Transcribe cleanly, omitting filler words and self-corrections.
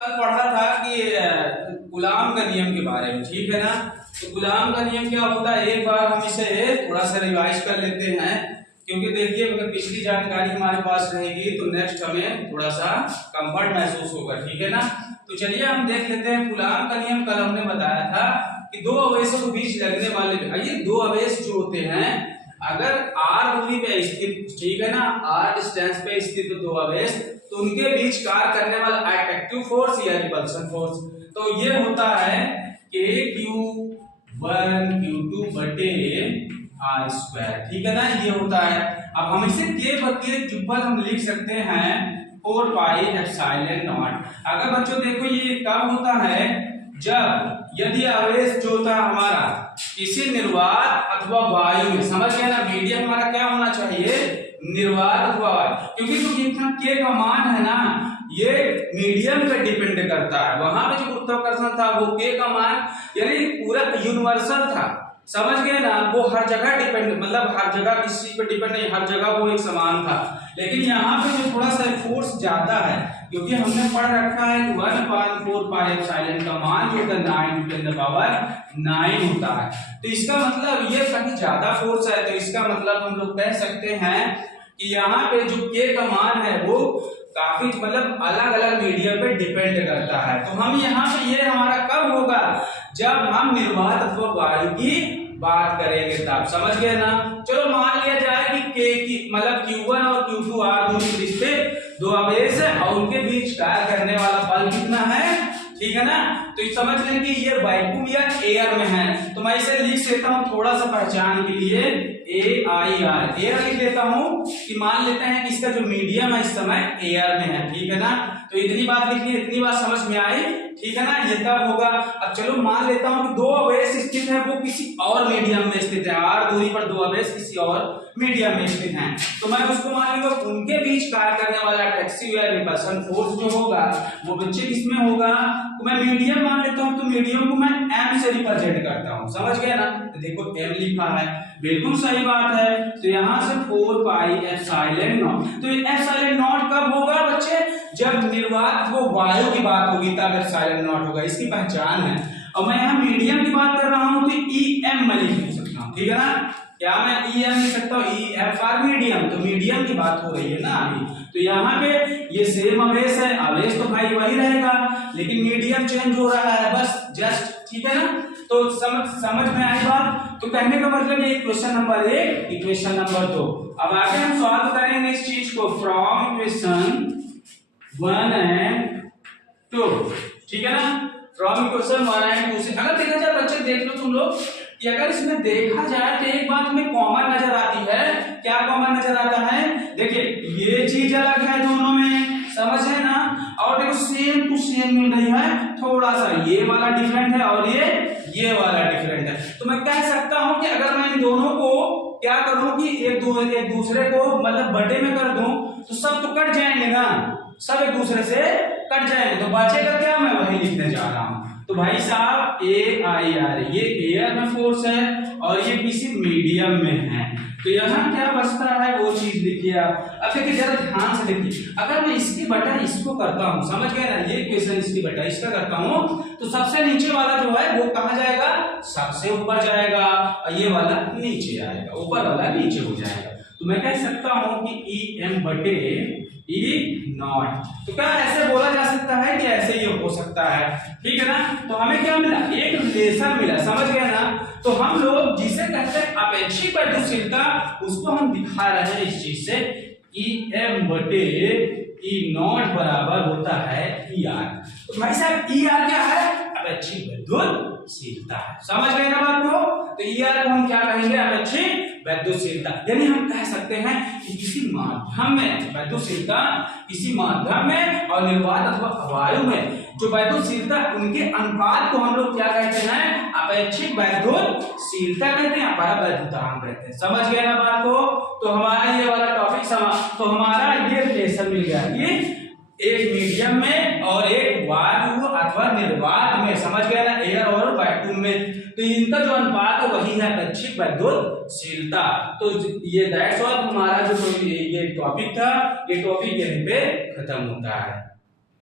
कल पढ़ा था कि गुलाम का नियम के बारे में, ठीक है ना। तो गुलाम का नियम क्या होता है, एक बार हम इसे थोड़ा सा रिवाइज कर लेते हैं, क्योंकि देखिए अगर पिछली जानकारी हमारे पास रहेगी तो नेक्स्ट हमें थोड़ा सा कंफर्ट महसूस होगा, ठीक है ना। तो चलिए हम देख लेते हैं गुलाम का नियम। कल हमने बताया था कि दो अवयवों के बीच लगने वाले ये दो अवयव जो होते हैं, अगर r दूरी पे स्थित, ठीक है ना, r डिस्टेंस पे स्थित दो अवयव, तो उनके बीच कार्य करने वाला अट्रैक्टिव फोर्स या रिपल्सन फोर्स, तो ये होता है Q1 Q2 बटे r स्क्वायर, ठीक है ना, ये होता है। अब हम इसे K बटे ट्रिपल हम लिख सकते हैं 4 पाई एप्सिलॉन नॉट। अगर बच्चों देखो ये कब होता है, जब यदि आवेश जो होता है हमारा किसी निर्वात अथवा वायु में, समझ गए ना, मीडियम हमारा क्या होना चाहिए, निर्वात अथवा वायु, क्योंकि जो इतना के का मान है ना ये मीडियम पे डिपेंड करता है। वहां पे जो गुरुत्वाकर्षण था वो के का मान यानी पूरा यूनिवर्सल था, समझ गए ना, वो हर जगह डिपेंड, मतलब हर जगह किसी पे डिपेंड नहीं, हर जगह वो एक समान था। लेकिन यहाँ पे जो थोड़ा सा फोर्स ज्यादा है, क्योंकि हमने पढ़ रखा है 1/4 पाई एप्सिलॉन का मान जो होता है 9 होता है। तो इसका मतलब ये कहीं ज्यादा फोर्स है, तो इसका मतलब हम लोग कह सकते हैं कि यहाँ पे जो के का मान है वो काफी मतलब अलग अलग मीडियम पे डिपेंड करता है। तो हम यहाँ पे ये हमारा कब होगा, जब हम निर्वात अथवा वायु की बात करेंगे तब, समझ गए ना। चलो मान लिया जाए कि के की मतलब Q1 और Q2 r दूरी पे स्थित दो अवयव है और उनके बीच कार्य करने वाला बल कितना है, ठीक है ना। तो समझ लें कि ये वैक्यूम या एयर में है, तो मैं इसे लिख लेता हूँ थोड़ा सा पहचान के लिए AIR, एयर लिख लेता हूँ कि मान लेते हैं कि इसका जो मीडियम है इस समय एयर में है, ठीक है ना। तो इतनी बात लिखनी, इतनी बात समझ में आई, ठीक है ना, ये तब होगा। अब चलो मान लेता हूँ कि दो अवयव स्थित है, वो किसी और मीडियम में स्थित है, r दूरी पर दो अवयव किसी और मीडियम में स्थित हैं, तो मैं उसको मान लूंगा उनके बीच कार्य करने वाला अट्रैक्टिव या रिपल्सन फोर्स जो होगा वो बच्चे किसमें होगा, तो मैं मीडियम मान लेता हूं, तो मीडियम को मैं m से रिप्रेजेंट करता हूं, समझ गए ना। तो देखो m लिखा है, बिल्कुल सही बात है। तो यहां से 4 पाई एप्सिलॉन नॉट, तो एप्सिलॉन नॉट कब होगा बच्चे, जब निर्वात वो वायु की बात होगी तब एप्सिलॉन नॉट होगा, इसकी पहचान है। और मैं यहाँ मीडियम की बात कर रहा हूं तो EM मैं लिख सकता हूं, ठीक है ना, क्या मैं EM लिख सकता हूँ, EF फॉर मीडियम, तो मीडियम की बात हो रही है ना अभी। तो यहाँ पे ये सेम अवेश है, अवेश तो भाई वही रहेगा लेकिन मीडियम चेंज हो रहा है बस जस्ट, ठीक है ना। तो समझ में आई बात। तो कहने का मतलब ये इक्वेशन नंबर 1, इक्वेशन नंबर 2। अब आगे हम सॉल्व करेंगे इस चीज को फ्रॉम इक्वेशन 1 एंड 2, ठीक है ना, फ्रॉम इक्वेशन 1 एंड 2 से। अगर देखा जाए बच्चे, देख लो तुम लोग कि अगर इसमें देखा जाए तो एक बात हमें कॉमन नजर आती है। क्या कॉमन नजर आता है, देखिए ये चीज अलग है दोनों में, समझ है ना, और देखो सेम टू सेम मिल रही है, थोड़ा सा ये वाला डिफरेंट है और ये वाला डिफरेंट है। तो मैं कह सकता हूं कि अगर मैं इन दोनों को क्या करूं कि एक दूसरे को मतलब बटे में कर दूं तो सब तो कट जाएंगे ना, सब एक दूसरे से कट जाएंगे, तो बचेगा क्या, मैं वही लिखने जा रहा हूं। तो भाई साहब AIR ये एयर में फोर्स है और ये किसी मीडियम में है, तो यहाँ क्या बचता है वो चीज लिखिए आप। अब देखिए जरा ध्यान से देखिए, अगर मैं इसकी बटा इसको करता हूँ, समझ गए ना, ये क्वेश्चन इसकी बटा इसका करता हूँ, तो सबसे नीचे वाला जो है वो कहाँ जाएगा, सबसे ऊपर जाएगा, और ये वाला नीचे आएगा, ऊपर वाला नीचे हो जाएगा। तो मैं कह सकता हूँ कि EM बटे E0। तो क्या ऐसे बोला जा सकता है कि ऐसे ये हो सकता है, ठीक है ना। तो हमें क्या मिला, एक रिलेशन मिला, समझ गए ना। तो हम लोग जिसे कहते हैं अपेक्षिक गतिशीलता, उसको हम दिखा रहे हैं इस चीज से, EM बटे E0 बराबर होता है ER। तो भाई साहब ER क्या है, अपेक्षिक गतिशीलता है, समझ गए ना बात को। तो ER को हम क्या कहेंगे, अपेक्षिक वैद्युशीलता, यानी हम कह सकते हैं कि किसी माध्यम में वैद्युशीलता, किसी माध्यम में और निर्वात अथवा वायु में जो वैद्युशीलता, उनके अनुपात को हम लोग क्या कहते हैं, अपेक्षिक वैद्युशीलता कहते हैं, परावैद्युतांक कहते हैं, समझ गए ना बात को। तो हमारा ये वाला टॉपिक तो हमारा ये रिलेशन मिल गया कि एक मीडियम में और एक वायु अथवा निर्वात में, समझ गए ना, एयर और वैक्यूम में, तो इनका जो अनुपात है वही है अपेक्षिक वैद्युशीलता। तो ये दैट्स ऑल हमारा जो ये टॉपिक था, ये टॉपिक यहीं पे खत्म होता है।